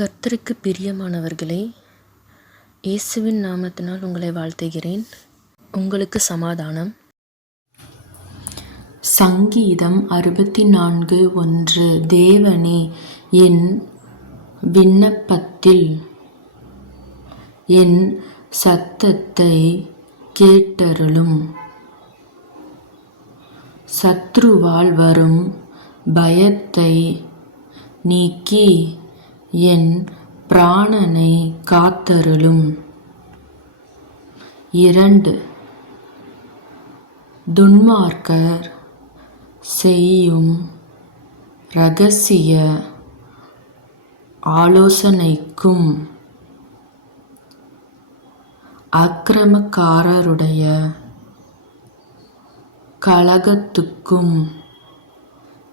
கர்த்தருக்கு பிரியமானவர்களே, இயேசுவின் நாமத்தினால் உங்களை வாழ்த்துகிறேன். உங்களுக்கு சமாதானம். சங்கீதம் 64:1. தேவனே, என் விண்ணப்பத்தில் என் சத்தத்தை கேட்டருளும். சத்ருவால் வரும் பயத்தை நீக்கி என் பிராணனை காத்தருளும். 2. துன்மார்க்கர் செய்யும் இரகசிய ஆலோசனைக்கும் அக்கிரமக்காரருடைய கலகத்துக்கும்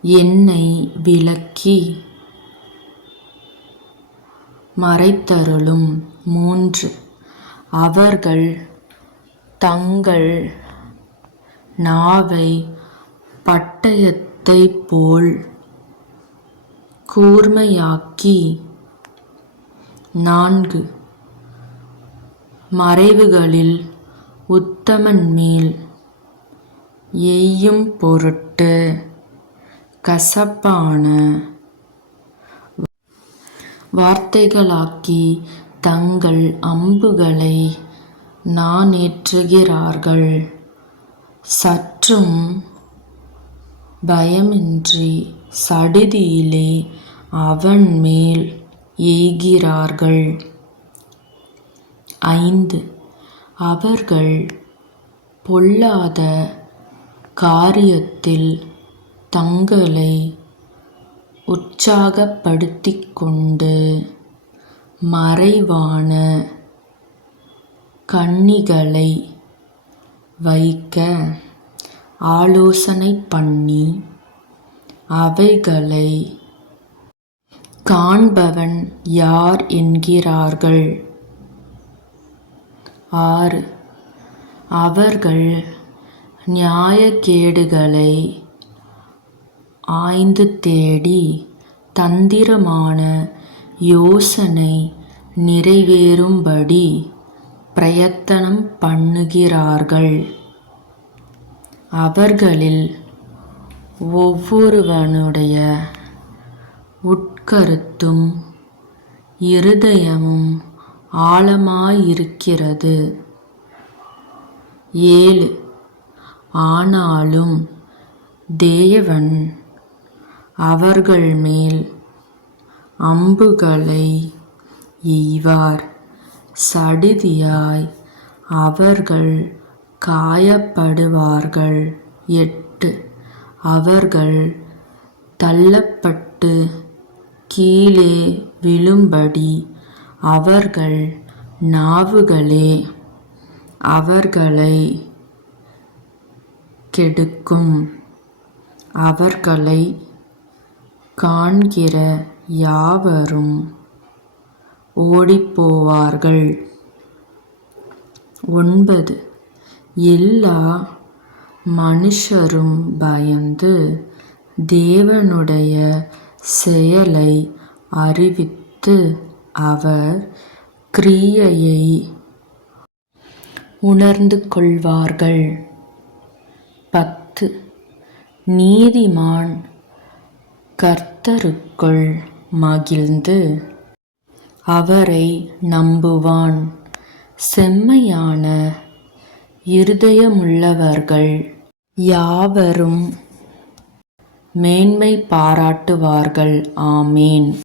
என்னை விலக்கி மறைத்தருளும். 3. அவர்கள் தங்கள் நாவை பட்டயத்தைப் போல் கூர்மையாக்கி 4. மறைவுகளில் உத்தமன் மேல் எய்யும் பொருட்டு கசப்பான வார்த்தைகளாக்கி தங்கள் அம்புகளை நாணேற்றுகிறார்கள். சற்றும் பயமின்றி சடிதியிலே அவன் மேல் எய்கிறார்கள். 5. அவர்கள் பொல்லாத காரியத்தில் தங்களை உற்சாகப்படுத்திக் கொண்டு மறைவான கண்ணிகளை வைக்க ஆலோசனை பண்ணி அவைகளை காண்பவன் யார் என்கிறார்கள். 6. அவர்கள் நியாயக்கேடுகளை ஆய்ந்து தேடி தந்திரமான யோசனை நிறைவேறும்படி பிரயத்தனம் பண்ணுகிறார்கள். அவர்களில் ஒவ்வொருவனுடைய உட்கருத்தும் இருதயமும் ஆழமாயிருக்கிறது. 7. ஆனாலும் தேவன் அவர்கள் மேல் அம்புகளை எய்வார். சடிதியாய் அவர்கள் காயப்படுவார்கள். 8. அவர்கள் தள்ளப்பட்டு கீழே விழும்படி அவர்கள் நாவுகளே அவர்களை கெடுக்கும். அவர்களை காண்கிற யாவரும் ஓடிப்போவார்கள். 9. எல்லா மனுஷரும் பயந்து தேவனுடைய செயலை அறிவித்து அவர் கிரியையை உணர்ந்து கொள்வார்கள். 10. நீதிமான் கர்த்தருக்குள் மகிழ்ந்து அவரை நம்புவான். செம்மையான இருதயமுள்ளவர்கள் யாவரும் மேன்மை பாராட்டுவார்கள். ஆமேன்.